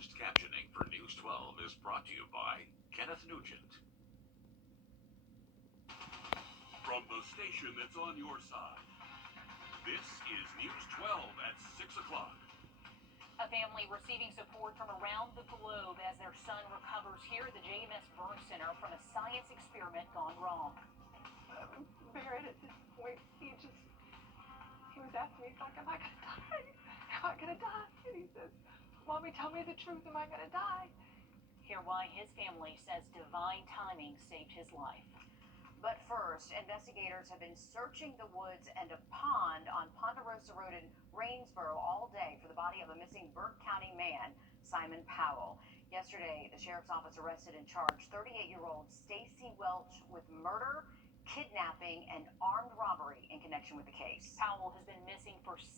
Closed captioning for News 12 is brought to you by Kenneth Nugent. From the station that's on your side, this is News 12 at 6 o'clock. A family receiving support from around the globe as their son recovers here at the JMS Burn Center from a science experiment gone wrong. Barrett, at this point, he was asking me, he's like, am I going to die? Am I going to die? And he says, Mommy, tell me the truth, am I going to die? Hear why his family says divine timing saved his life. But first, investigators have been searching the woods and a pond on Ponderosa Road in Rainsboro all day for the body of a missing Burke County man, Simon Powell. Yesterday, the sheriff's office arrested and charged 38-year-old Stacy Welch with murder, kidnapping, and armed robbery in connection with the case. Powell has been missing for 6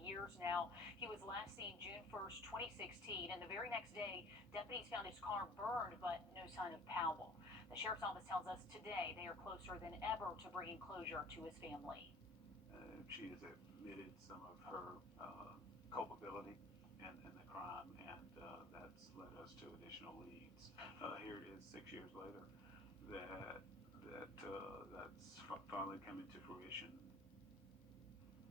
years now. He was last seen June 1st, 2016, and the very next day, deputies found his car burned, but no sign of Powell. The sheriff's office tells us today they are closer than ever to bringing closure to his family. She has admitted some of her culpability in the crime, and that's led us to additional leads. Here it is 6 years later that's finally coming to fruition.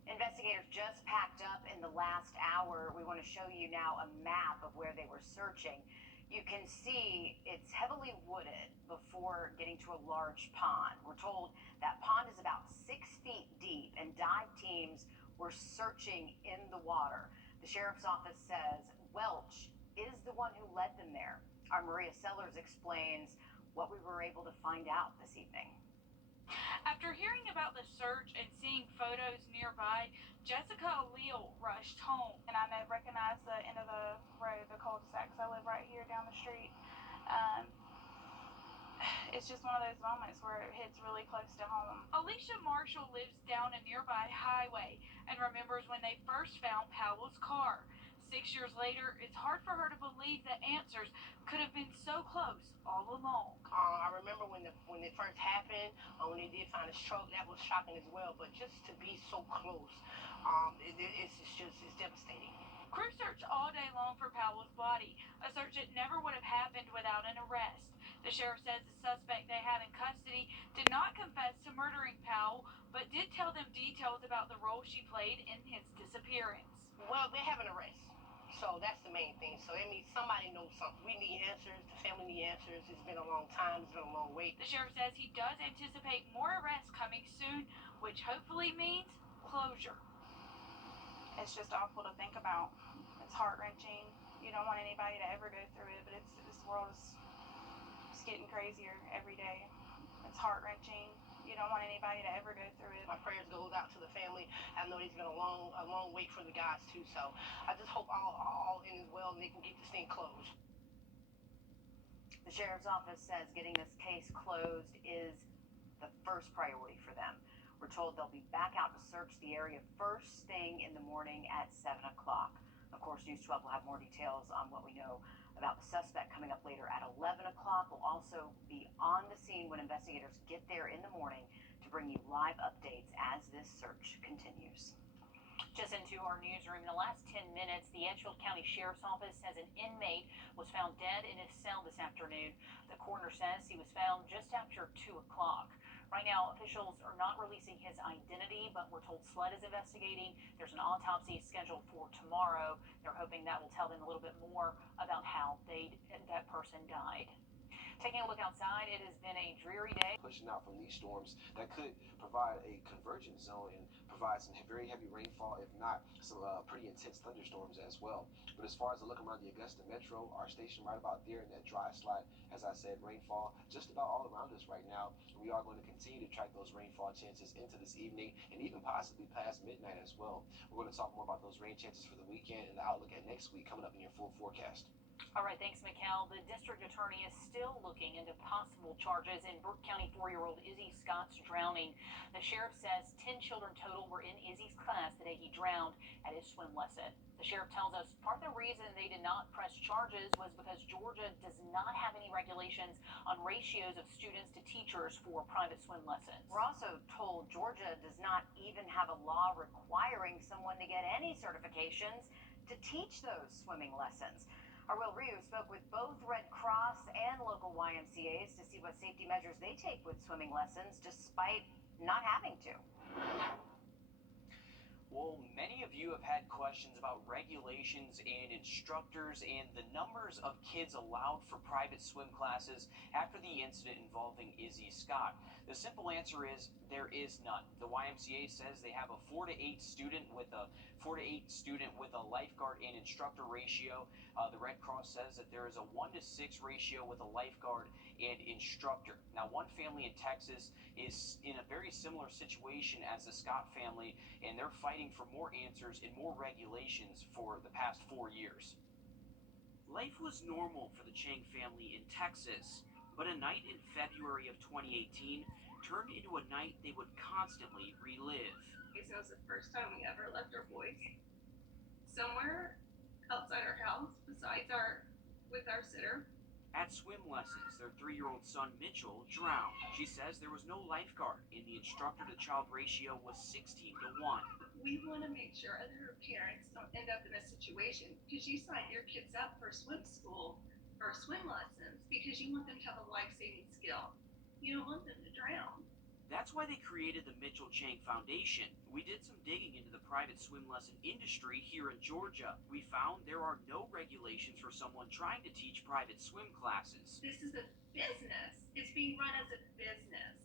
Investigators just packed up in the last hour. We want to show you now a map of where they were searching. You can see it's heavily wooded before getting to a large pond. We're told that pond is about 6 feet deep, and dive teams were searching in the water. The sheriff's office says Welch is the one who led them there. Our Maria Sellers explains what we were able to find out this evening. After hearing about the search and seeing photos nearby, Jessica O'Leal rushed home. And I recognized the end of the road, the cul-de-sac, because I live right here down the street. It's just one of those moments where it hits really close to home. Alicia Marshall lives down a nearby highway and remembers when they first found Powell's car. 6 years later, it's hard for her to believe the answers could have been so close all along. I remember when it first happened, when they did find his truck, that was shocking as well. But just to be so close, it's devastating. Crews searched all day long for Powell's body, a search that never would have happened without an arrest. The sheriff says the suspect they had in custody did not confess to murdering Powell, but did tell them details about the role she played in his disappearance. Well, they have an arrest. So that's the main thing. So it means somebody knows something. We need answers. The family needs answers. It's been a long time. It's been a long wait. The sheriff says he does anticipate more arrests coming soon, which hopefully means closure. It's just awful to think about. It's heart-wrenching. You don't want anybody to ever go through it, but this world is getting crazier every day. It's heart-wrenching. You don't want anybody to ever go through it. My prayers goes out to the family. I know it's been a long wait for the guys too. So I just hope all ends well and they can get this thing closed. The sheriff's office says getting this case closed is the first priority for them. We're told they'll be back out to search the area first thing in the morning at 7 o'clock. Of course, News 12 will have more details on what we know about the suspect coming up later at 11 o'clock. We'll also be on the scene when investigators get there in the morning to bring you live updates as this search continues. Just into our newsroom, in the last 10 minutes, the Edgefield County Sheriff's Office says an inmate was found dead in his cell this afternoon. The coroner says he was found just after 2 o'clock. Right now, officials are not releasing his identity, but we're told SLED is investigating. There's an autopsy scheduled for tomorrow. They're hoping that will tell them a little bit more about how that person died. Taking a look outside, it has been a dreary day. Pushing out from these storms that could provide a convergence zone and provide some very heavy rainfall, if not some pretty intense thunderstorms as well. But as far as the look around the Augusta Metro, our station right about there in that dry slot, as I said, rainfall just about all around us right now. We are going to continue to track those rainfall chances into this evening and even possibly past midnight as well. We're going to talk more about those rain chances for the weekend and the outlook at next week coming up in your full forecast. All right, thanks, Mikkel. The district attorney is still looking into possible charges in Burke County 4-year-old Izzy Scott's drowning. The sheriff says 10 children total were in Izzy's class the day he drowned at his swim lesson. The sheriff tells us part of the reason they did not press charges was because Georgia does not have any regulations on ratios of students to teachers for private swim lessons. We're also told Georgia does not even have a law requiring someone to get any certifications to teach those swimming lessons. Our Wrdw spoke with both Red Cross and local YMCA's to see what safety measures they take with swimming lessons despite not having to. Well, many of you have had questions about regulations and instructors and the numbers of kids allowed for private swim classes after the incident involving Izzy Scott. The simple answer is there is none. The YMCA says they have a 4 to 8 student with a lifeguard and instructor ratio. The Red Cross says that there is a 1 to 6 ratio with a lifeguard and instructor. Now, one family in Texas is in a very similar situation as the Scott family, and they're fighting for more answers and more regulations for the past 4 years. Life was normal for the Chang family in Texas, but a night in February of 2018 turned into a night they would constantly relive. It was the first time we ever left our boys somewhere outside our house with our sitter. At swim lessons, their 3-year-old son Mitchell drowned. She says there was no lifeguard, and the instructor-to-child ratio was 16 to 1. We want to make sure other parents don't end up in a situation, because you sign your kids up for swim school or swim lessons because you want them to have a life-saving skill. You don't want them to drown. That's why they created the Mitchell Chang Foundation. We did some digging into the private swim lesson industry here in Georgia. We found there are no regulations for someone trying to teach private swim classes. This is a business. It's being run as a business.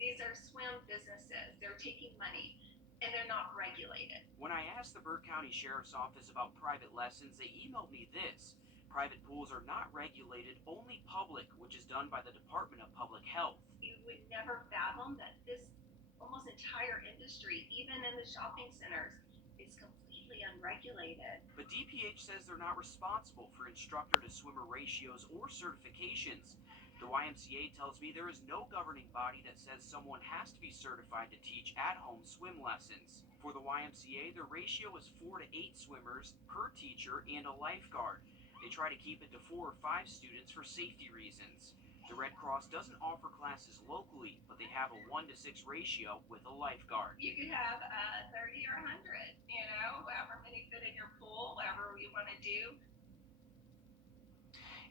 These are swim businesses. They're taking money, and they're not regulated. When I asked the Burke County Sheriff's Office about private lessons, they emailed me this. Private pools are not regulated, only public, which is done by the Department of Public Health. You would never fathom that this almost entire industry, even in the shopping centers, is completely unregulated. But DPH says they're not responsible for instructor-to-swimmer ratios or certifications. The YMCA tells me there is no governing body that says someone has to be certified to teach at-home swim lessons. For the YMCA, the ratio is 4 to 8 swimmers per teacher and a lifeguard. They try to keep it to 4 or 5 students for safety reasons. The Red Cross doesn't offer classes locally, but they have a 1 to 6 ratio with a lifeguard. You could have 30 or 100, however many fit in your pool, whatever you want to do.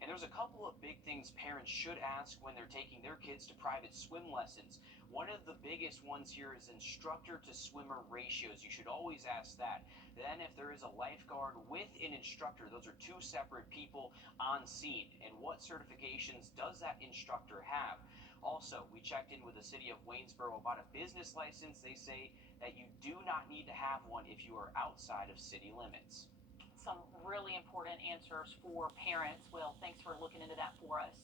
And there's a couple of big things parents should ask when they're taking their kids to private swim lessons. One of the biggest ones here is instructor to swimmer ratios. You should always ask that. Then if there is a lifeguard with an instructor, those are 2 separate people on scene. And what certifications does that instructor have? Also, we checked in with the city of Waynesboro about a business license. They say that you do not need to have one if you are outside of city limits. Some really important answers for parents. Well, thanks for looking into that for us.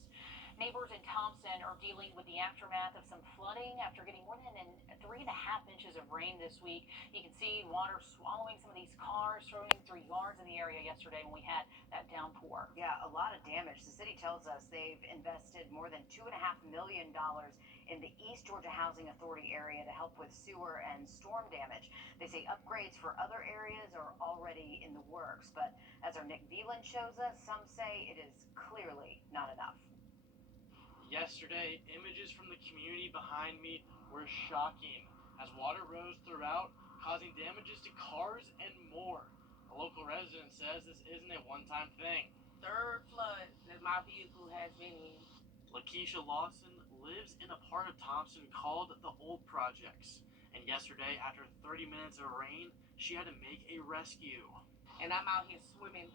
Neighbors in Thompson are dealing with the aftermath of some flooding after getting more than 3.5 inches of rain this week. You can see water swallowing some of these cars, throwing through yards in the area yesterday when we had that downpour. Yeah, a lot of damage. The city tells us they've invested more than $2.5 million in the East Georgia Housing Authority area to help with sewer and storm damage. They say upgrades for other areas are already in the works, but as our Nick Veland shows us, some say it is clearly not enough. Yesterday, images from the community behind me were shocking as water rose throughout, causing damages to cars and more. A local resident says this isn't a one-time thing. 3rd flood that my vehicle has been in. Lakeisha Lawson lives in a part of Thompson called the Old Projects. And yesterday, after 30 minutes of rain, she had to make a rescue. And I'm out here swimming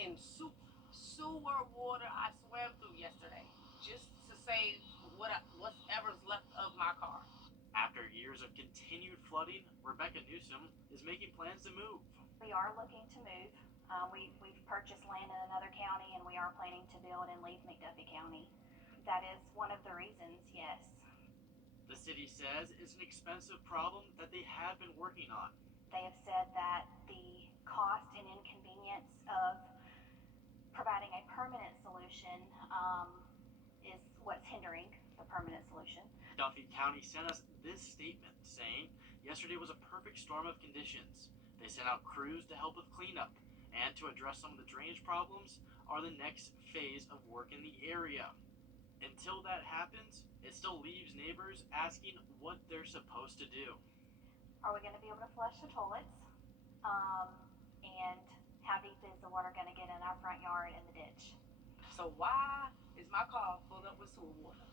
in sewer water I swam through yesterday, just to save whatever's left of my car. After years of continued flooding, Rebecca Newsom is making plans to move. We are looking to move. We've purchased land in another county, and we are planning to build and leave McDuffie County. That is one of the reasons, yes. The city says it's an expensive problem that they have been working on. They have said that the cost and inconvenience of providing a permanent solution is what's hindering the permanent solution. Duffy County sent us this statement saying, yesterday was a perfect storm of conditions. They sent out crews to help with cleanup and to address some of the drainage problems are the next phase of work in the area. Until that happens, it still leaves neighbors asking what they're supposed to do. Are we going to be able to flush the toilets and have these the water going to get in our front yard and the ditch. So why is my car filled up with sewer water?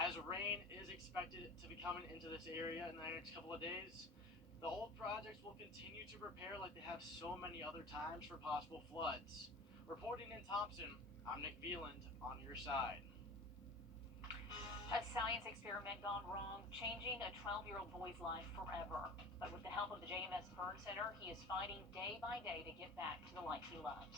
As rain is expected to be coming into this area in the next couple of days, the old projects will continue to repair like they have so many other times for possible floods. Reporting in Thompson, I'm Nick Veland on your side. A science experiment gone wrong, changing a 12-year-old boy's life forever. But with the help of the JMS Burn Center, he is fighting day by day to get back to the life he loves.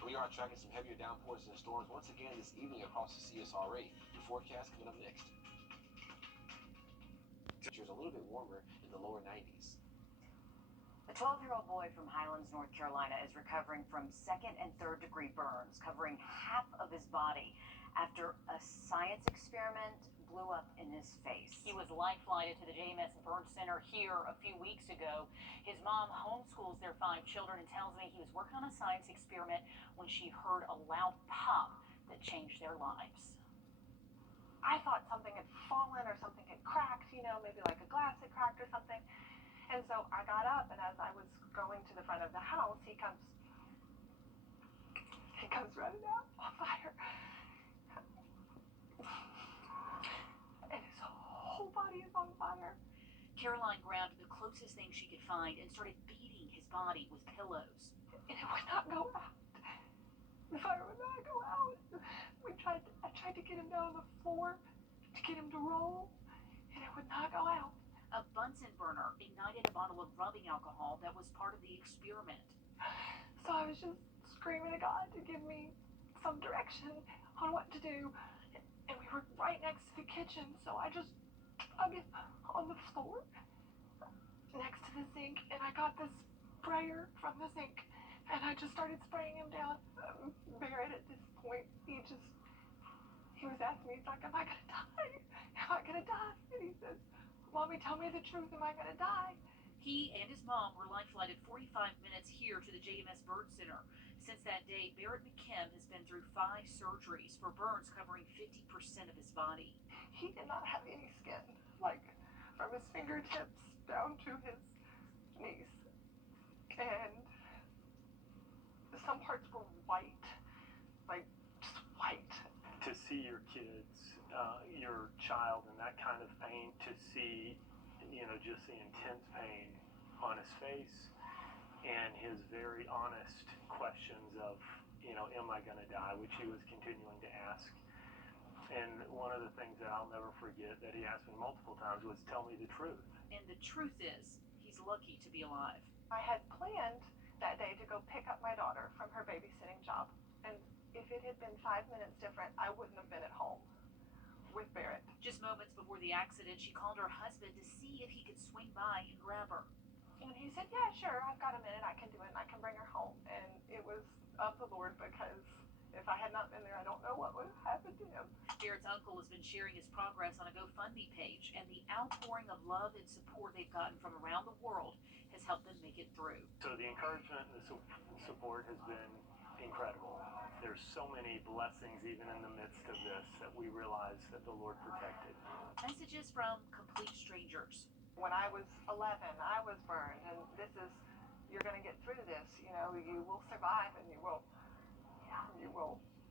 We are tracking some heavier downpours and storms once again this evening across the CSRA. Your forecast coming up next. Temperatures a little bit warmer in the lower 90s. A 12-year-old boy from Highlands, North Carolina is recovering from second and third degree burns covering half of his body after a science experiment blew up in his face. He was life-flighted to the JMS Burn Center here a few weeks ago. His mom homeschools their 5 children and tells me he was working on a science experiment when she heard a loud pop that changed their lives. I thought something had fallen or something had cracked, maybe like a glass had cracked or something. And so I got up, and as I was going to the front of the house, he comes running out on fire. And his whole body is on fire. Caroline grabbed the closest thing she could find and started beating his body with pillows. And it would not go out. The fire would not go out. I tried to get him down on the floor to get him to roll, and it would not go out. A Bunsen burner ignited a bottle of rubbing alcohol that was part of the experiment. So I was just screaming to God to give me some direction on what to do. And we were right next to the kitchen, so I just drug it on the floor next to the sink, and I got the sprayer from the sink, and I just started spraying him down. Barrett, at this point, he was asking me, he's like, am I gonna die? Am I gonna die? And he says, Mommy, tell me the truth, am I gonna die? He and his mom were life-flighted 45 minutes here to the JMS Burn Center. Since that day, Barrett McKim has been through 5 surgeries for burns covering 50% of his body. He did not have any skin, like from his fingertips down to his knees. And some parts were white, like just white. To see your kids, your child in that kind of pain, to see, just the intense pain on his face and his very honest questions of, am I going to die, which he was continuing to ask. And one of the things that I'll never forget that he asked me multiple times was, tell me the truth. And the truth is, he's lucky to be alive. I had planned that day to go pick up my daughter from her babysitting job. And if it had been 5 minutes different, I wouldn't have been at home with Barrett. Just moments before the accident, she called her husband to see if he could swing by and grab her. And he said, yeah, sure, I've got a minute, I can do it, and I can bring her home. And it was of the Lord, because if I had not been there, I don't know what would have happened to him. Barrett's uncle has been sharing his progress on a GoFundMe page, and the outpouring of love and support they've gotten from around the world has helped them make it through. So the encouragement and the support has been incredible. There's so many blessings even in the midst of this that we realize that the Lord protected. Messages from complete strangers. When I was 11, I was burned, and you're going to get through this, you will survive, and you will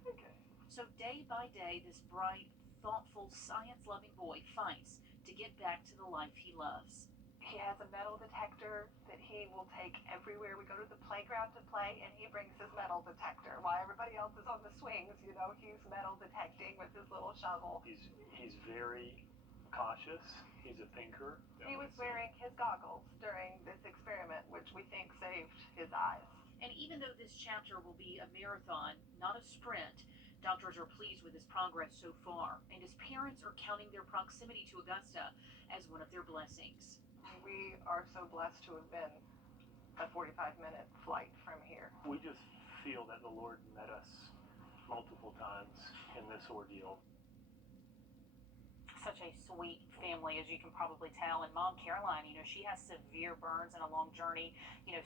make it. So day by day, this bright, thoughtful, science-loving boy fights to get back to the life he loves. He has a metal detector that he will take everywhere. We go to the playground to play, and he brings his metal detector. While everybody else is on the swings, he's metal detecting with his little shovel. He's very cautious. He's a thinker. He was wearing his goggles during this experiment, which we think saved his eyes. And even though this chapter will be a marathon, not a sprint, doctors are pleased with his progress so far, and his parents are counting their proximity to Augusta as one of their blessings. We are so blessed to have been a 45-minute flight from here. We just feel that the Lord met us multiple times in this ordeal. Such a sweet family, as you can probably tell. And Mom Caroline, she has severe burns and a long journey,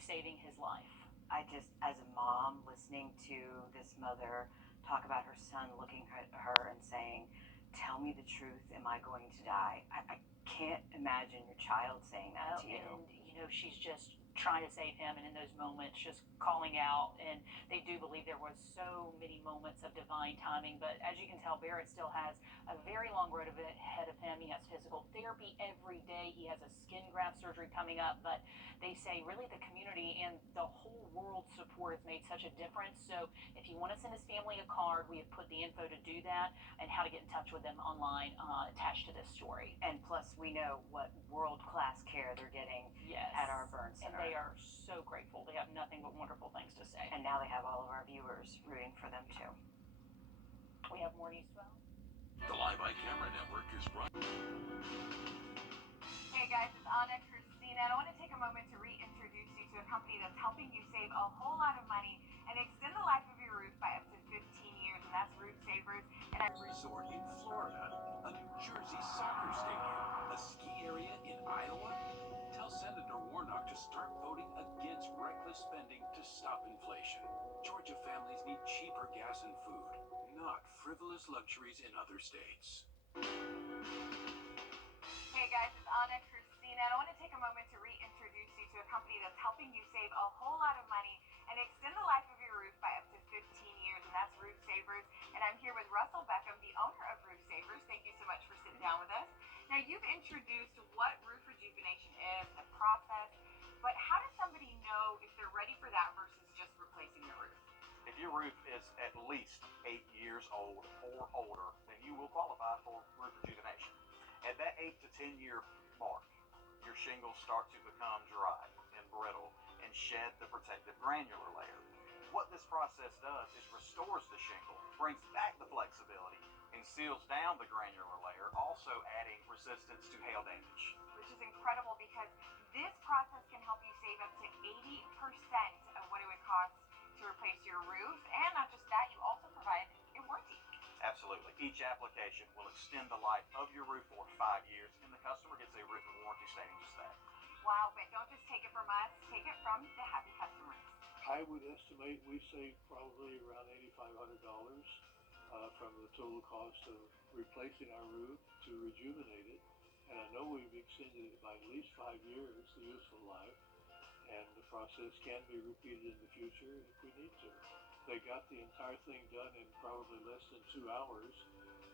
saving his life. I just, as a mom, listening to this mother talk about her son looking at her and saying, tell me the truth, am I going to die? I can't imagine your child saying that to you. And, she's just trying to save him, and in those moments just calling out. And they do believe there was so many moments of divine timing. But as you can tell, Barrett still has a very long road ahead of him. He has physical therapy every day. He has a skin graft surgery coming up. But they say really the community and the whole world support has made such a difference. So if you want to send his family a card, we have put the info to do that and how to get in touch with them online attached to this story. And plus, we know what world-class care they're getting at our burn center. And they are so grateful. They have nothing but wonderful things to say. And now they have all of our viewers rooting for them too. We have more news 12. The Live by Camera Network is brought. Hey guys, it's Anna Christina, and I want to take a moment to reintroduce you to a company that's helping you save a whole lot of money and extend the life of your roof by up to 15 years, and that's Roof Savers. And Resort in Florida, a New Jersey soccer stadium, a ski area in Iowa. Tell Senator Warnock to start voting against reckless spending to stop inflation. Georgia families need cheaper gas and food, not frivolous luxuries in other states. Hey guys, it's Anna Christina, and I want to take a moment to reintroduce you to a company that's helping you save a whole lot of money and extend the life of your roof by up to 15 years, and that's Roof Savers. And I'm here with Russell Beckham, the owner of Roof Savers. Thank you so much for sitting down with us. Now, you've introduced what roof rejuvenation is, the process, but how does somebody know if they're ready for that versus just replacing their roof? If your roof is at least 8 years old or older, then you will qualify for roof rejuvenation. At that 8 to 10 year mark, your shingles start to become dry and brittle and shed the protective granular layer. What this process does is restores the shingle, brings back the flexibility, and seals down the granular layer, also adding resistance to hail damage. Which is incredible because this process can help you save up to 80% of what it would cost to replace your roof. And not just that, you also provide a warranty. Absolutely. Each application will extend the life of your roof for 5 years, and the customer gets a written warranty stating just that. Wow, but don't just take it from us, take it from the happy customers. I would estimate we saved probably around $8,500 from the total cost of replacing our roof to rejuvenate it. And I know we've extended it by at least 5 years, the useful life, and the process can be repeated in the future if we need to. They got the entire thing done in probably less than 2 hours,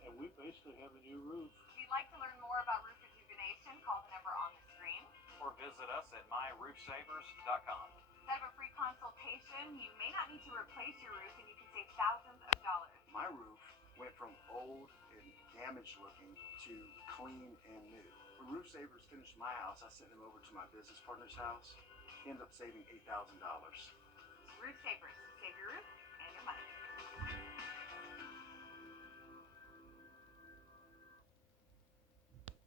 and we basically have a new roof. If you'd like to learn more about roof rejuvenation, call the number on the screen. Or visit us at myroofsavers.com. Set up a free consultation. You may not need to replace your roof, and you can save thousands of dollars. My roof went from old and damaged looking to clean and new. When Roof Savers finished my house, I sent them over to my business partner's house. Ended up saving $8,000. Roof Savers.